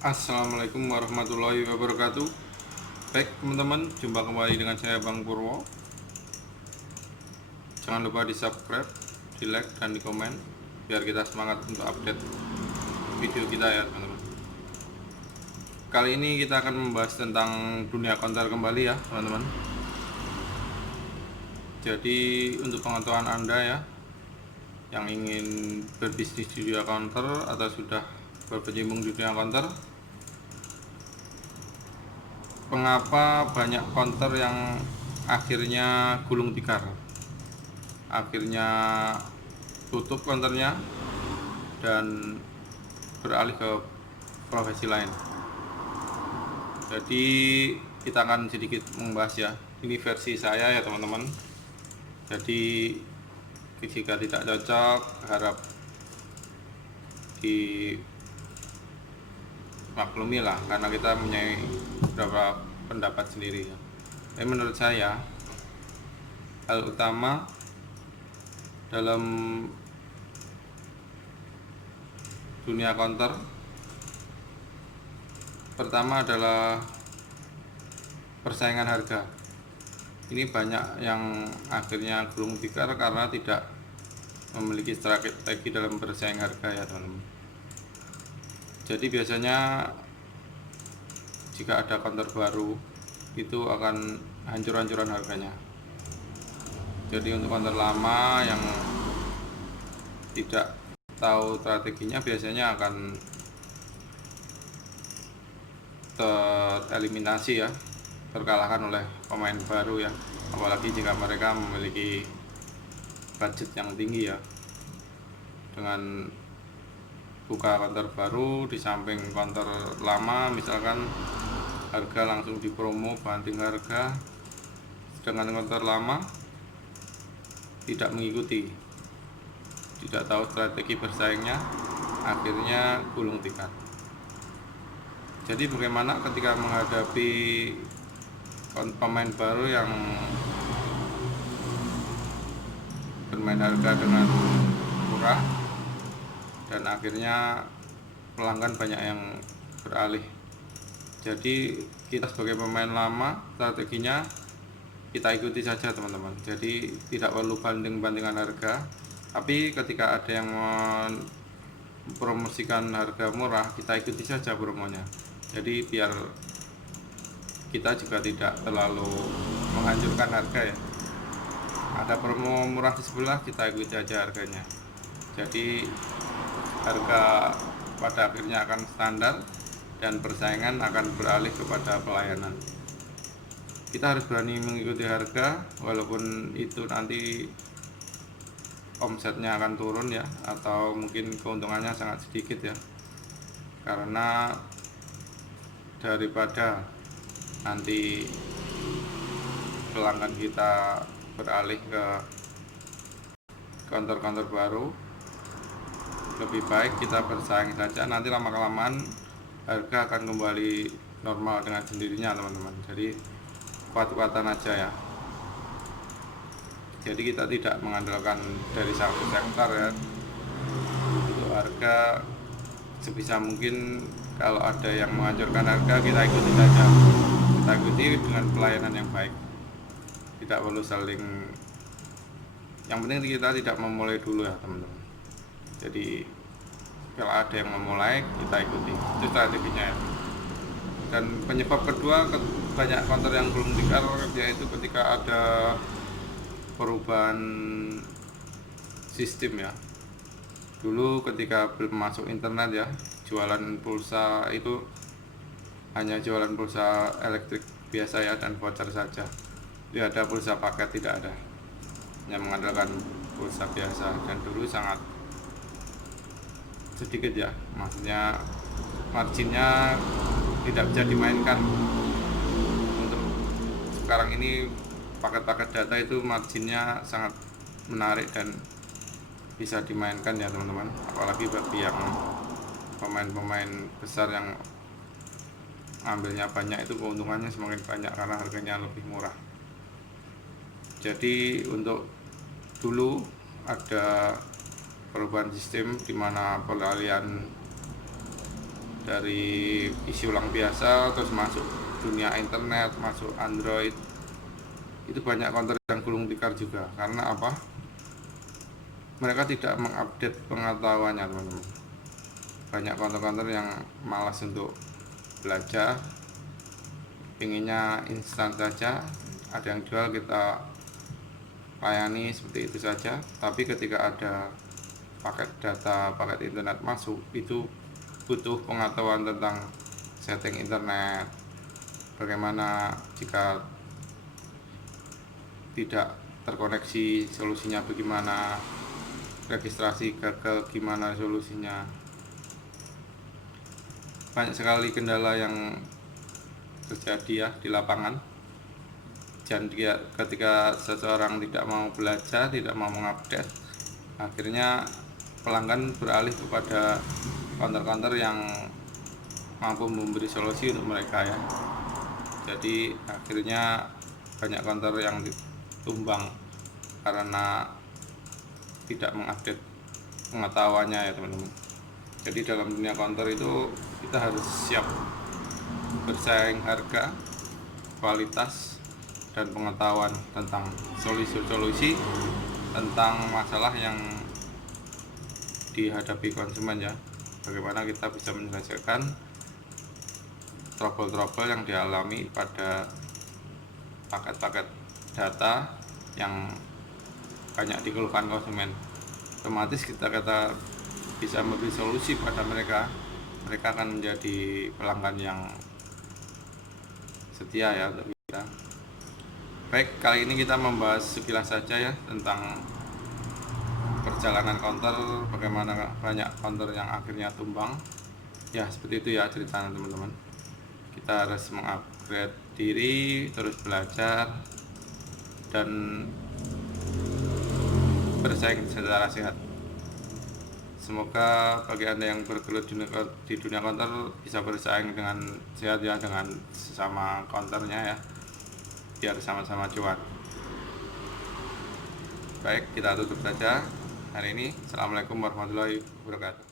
Assalamualaikum warahmatullahi wabarakatuh. Baik teman-teman, jumpa kembali dengan saya Bang Purwo. Jangan lupa di subscribe, di like, dan di komen biar kita semangat untuk update video kita ya teman-teman. Kali ini kita akan membahas tentang dunia counter kembali ya teman-teman. Jadi untuk pengetahuan Anda ya yang ingin berbisnis di dunia counter atau sudah berkecimpung di dunia counter, mengapa banyak counter yang akhirnya gulung tikar, akhirnya tutup counternya dan beralih ke profesi lain. Jadi kita akan sedikit membahas ya, ini versi saya ya teman-teman. Jadi jika tidak cocok harap dimaklumi lah, karena kita punya beberapa pendapat sendiri ya. Tapi menurut saya hal utama dalam dunia counter pertama adalah persaingan harga. Ini banyak yang akhirnya gulung tikar karena tidak memiliki strategi dalam bersaing harga ya teman-teman. Jadi biasanya jika ada counter baru itu akan hancur-hancuran harganya. Jadi untuk counter lama yang tidak tahu strateginya biasanya akan tereliminasi ya, terkalahkan oleh pemain baru ya, apalagi jika mereka memiliki budget yang tinggi ya. Dengan buka counter baru di samping counter lama, misalkan harga langsung dipromo banting harga, sedangkan counter lama tidak mengikuti, tidak tahu strategi bersaingnya, akhirnya gulung tikar. Jadi bagaimana ketika menghadapi pemain baru yang bermain harga dengan murah dan akhirnya pelanggan banyak yang beralih. Jadi kita sebagai pemain lama, strateginya kita ikuti saja teman-teman. Jadi tidak perlu banding-bandingan harga, tapi ketika ada yang mempromosikan harga murah, kita ikuti saja promonya. Jadi biar kita juga tidak terlalu menghancurkan harga ya. Ada promo murah di sebelah, kita ikuti aja harganya. Jadi harga pada akhirnya akan standar dan persaingan akan beralih kepada pelayanan. Kita harus berani mengikuti harga walaupun itu nanti omsetnya akan turun ya, atau mungkin keuntungannya sangat sedikit ya, karena daripada nanti pelanggan kita beralih ke counter-counter baru, lebih baik kita bersaing saja, nanti lama-kelamaan harga akan kembali normal dengan sendirinya teman-teman. Jadi kuat-kuatan aja ya. Jadi kita tidak mengandalkan dari satu sektor ya. Untuk harga sebisa mungkin kalau ada yang menghancurkan harga, kita ikuti saja, kita ikuti dengan pelayanan yang baik, tidak perlu saling, yang penting kita tidak memulai dulu ya teman-teman. Jadi kalau ada yang memulai, kita ikuti, itu strateginya ya. Dan penyebab kedua banyak counter yang belum tikar yaitu ketika ada perubahan sistem ya. Dulu ketika belum masuk internet ya, jualan pulsa itu hanya jualan pulsa elektrik biasa ya dan voucher saja. Tidak ada pulsa paket, tidak ada, hanya mengandalkan pulsa biasa, dan dulu sangat sedikit ya, maksudnya marginnya tidak bisa dimainkan. Untuk sekarang ini paket-paket data itu marginnya sangat menarik dan bisa dimainkan ya teman-teman, apalagi bagi yang pemain-pemain besar yang ambilnya banyak, itu keuntungannya semakin banyak karena harganya lebih murah. Jadi untuk dulu ada perubahan sistem di mana peralihan dari isi ulang biasa terus masuk dunia internet, masuk Android. Itu banyak counter yang gulung tikar juga. Karena apa? Mereka tidak mengupdate pengetahuannya, teman-teman. Banyak counter-counter yang malas untuk belajar, pinginnya instan saja. Ada yang jual, kita layani seperti itu saja. Tapi ketika ada paket data, paket internet masuk, itu butuh pengetahuan tentang setting internet, bagaimana jika tidak terkoneksi solusinya, bagaimana registrasi gagal, gimana solusinya. Banyak sekali kendala yang terjadi ya di lapangan. Dan ketika seseorang tidak mau belajar, tidak mau mengupdate, akhirnya pelanggan beralih kepada counter-counter yang mampu memberi solusi untuk mereka ya. Jadi akhirnya banyak counter yang tumbang karena tidak mengupdate pengetahuannya ya, teman-teman. Jadi dalam dunia counter itu kita harus siap bersaing harga, kualitas, dan pengetahuan tentang solusi-solusi tentang masalah yang dihadapi konsumen ya. Bagaimana kita bisa menyelesaikan trouble-trouble yang dialami pada paket-paket data yang banyak dikeluhkan konsumen. Otomatis kita bisa memberi solusi pada mereka akan menjadi pelanggan yang setia ya untuk kita. Baik, kali ini kita membahas sekilas saja ya tentang perjalanan counter, bagaimana banyak counter yang akhirnya tumbang. Ya seperti itu ya ceritanya, teman-teman. Kita harus mengupgrade diri, terus belajar, dan bersaing secara sehat. Semoga bagi Anda yang bergelut di dunia counter bisa bersaing dengan sehat ya, dengan sesama counternya ya, biar sama-sama cuan. Baik, kita tutup saja hari ini. Assalamualaikum warahmatullahi wabarakatuh.